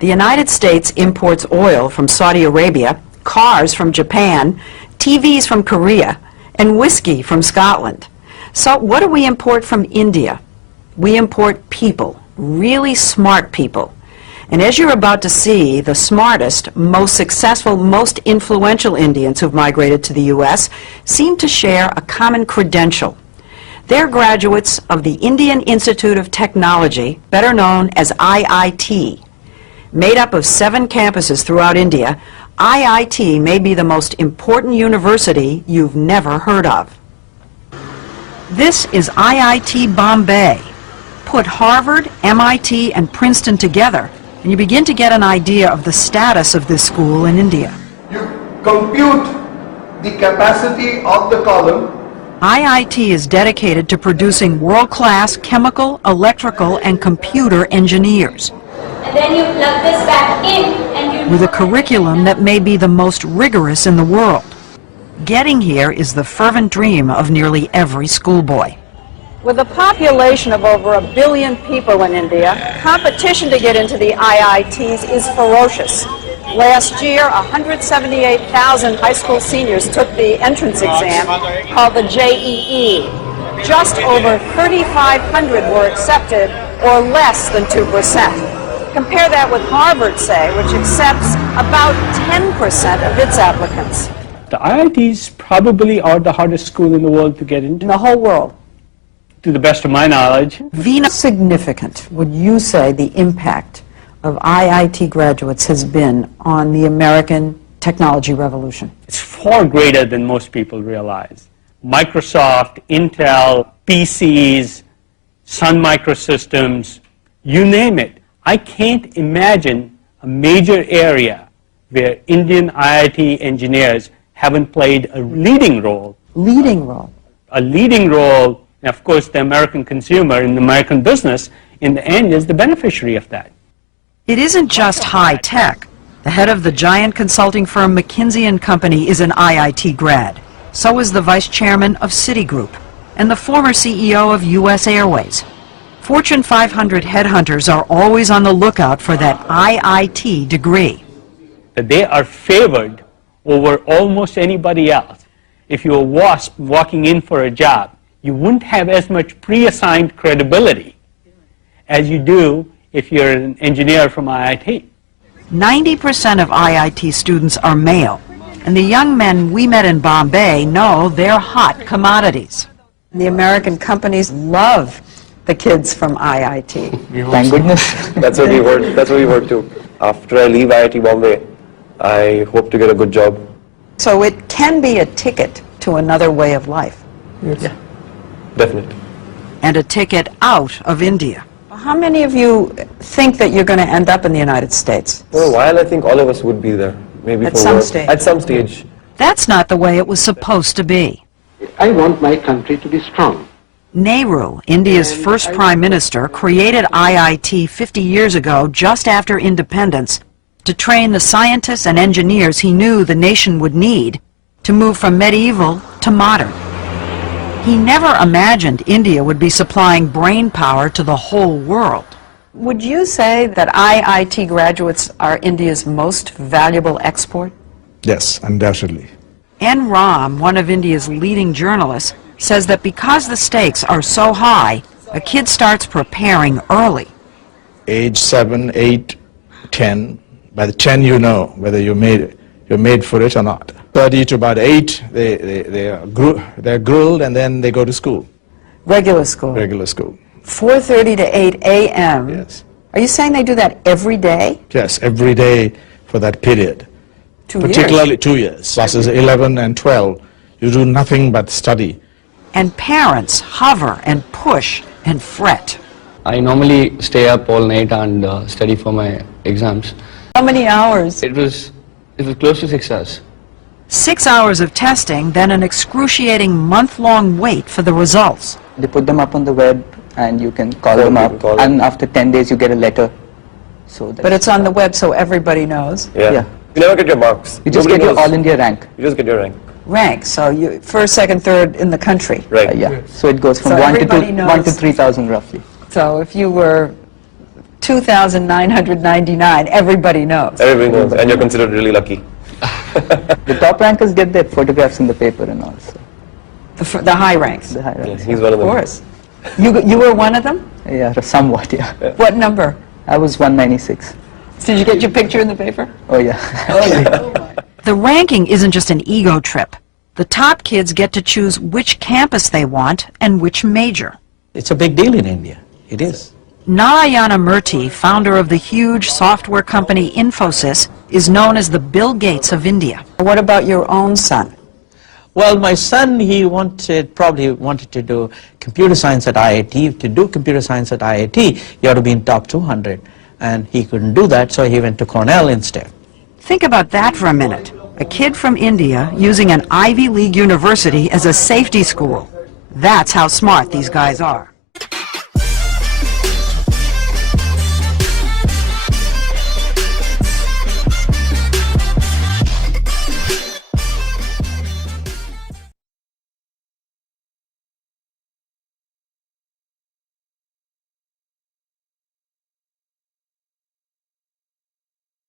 The United States imports oil from Saudi Arabia, cars from Japan, TVs from Korea, and whiskey from Scotland. So what do we import from India? We import people, really smart people. And as you're about to see, the smartest, most successful, most influential Indians who've migrated to the U.S. seem to share a common credential. They're graduates of the Indian Institute of Technology, better known as IIT. Made up of 7 campuses throughout India, IIT may be the most important university you've never heard of. This is IIT Bombay. Put Harvard, MIT, and Princeton together, and you begin to get an idea of the status of this school in India. You compute the capacity of the column. IIT is dedicated to producing world-class chemical, electrical, and computer engineers. And then you plug this back in and you... With a curriculum that may be the most rigorous in the world. Getting here is the fervent dream of nearly every schoolboy. With a population of over 1 billion people in India, competition to get into the IITs is ferocious. Last year, 178,000 high school seniors took the entrance exam called the JEE. Just over 3,500 were accepted, or less than 2%. Compare that with Harvard, say, which accepts about 10% of its applicants. The IITs probably are the hardest school in the world to get into. In the whole world. To the best of my knowledge. Veena, significant would you say the impact of IIT graduates has been on the American technology revolution? It's far greater than most people realize. Microsoft, Intel, PCs, Sun Microsystems, you name it. I can't imagine a major area where Indian IIT engineers haven't played a leading role. Leading role. A leading role, and of course the American consumer and the American business in the end is the beneficiary of that. It isn't just high tech. The head of the giant consulting firm McKinsey & Company is an IIT grad. So is the vice chairman of Citigroup and the former CEO of US Airways. Fortune 500 headhunters are always on the lookout for that IIT degree. That they are favored over almost anybody else. If you're a WASP walking in for a job, you wouldn't have as much pre-assigned credibility as you do if you're an engineer from IIT. 90% of IIT students are male, and the young men we met in Bombay know they're hot commodities. The American companies love the kids from IIT. Thank goodness. That's what we work to. After I leave IIT Bombay, I hope to get a good job. So it can be a ticket to another way of life. Yes. Yeah, definitely. And a ticket out of India. How many of you think that you're going to end up in the United States? For a while, I think all of us would be there. Maybe at for some work. stage. At some stage. That's not the way it was supposed to be. I want my country to be strong. Nehru, India's first prime minister, created IIT 50 years ago, just after independence, to train the scientists and engineers he knew the nation would need to move from medieval to modern. He never imagined India would be supplying brain power to the whole world. Would you say that IIT graduates are India's most valuable export? Yes, undoubtedly. N. Ram, one of India's leading journalists, says that because the stakes are so high, a kid starts preparing early. Age 7, 8, 10. By the 10 you know whether you're made for it or not. 30 to about 8, they're grilled and then they go to school. Regular school? Regular school. 4:30 to 8 a.m.? Yes. Are you saying they do that every day? Yes, every day for that period. 2 years? Particularly 2 years. Classes 11 and 12, you do nothing but study. And parents hover and push and fret. I normally stay up all night and study for my exams. How many hours? It was close to 6 hours. 6 hours of testing, then an excruciating month-long wait for the results. They put them up on the web and you can call them up, and after 10 days you get a letter. So but it's on the web so everybody knows? Yeah. You never get your marks. You just get your All India rank. You just get your rank. Rank, so you first, second, third in the country. Right. Yeah. So it goes from So 1 everybody to 3,000 roughly. So if you were 2,999. Everybody knows. Everybody knows, and you're considered really lucky. The top rankers get their photographs in the paper and all. So The high ranks. the high Yes, ranks. he's one of Of them. course. You were one of them? Yeah, somewhat. Yeah. What number? I was 196. Did you get your picture in the paper? Oh yeah. The ranking isn't just an ego trip. The top kids get to choose which campus they want and which major. It's a big deal in India. It is. Narayana Murthy, founder of the huge software company Infosys, is known as the Bill Gates of India. What about your own son? Well, my son, he probably wanted to do computer science at IIT. To do computer science at IIT, you have to be in top 200. And he couldn't do that, so he went to Cornell instead. Think about that for a minute. A kid from India using an Ivy League university as a safety school. That's how smart these guys are.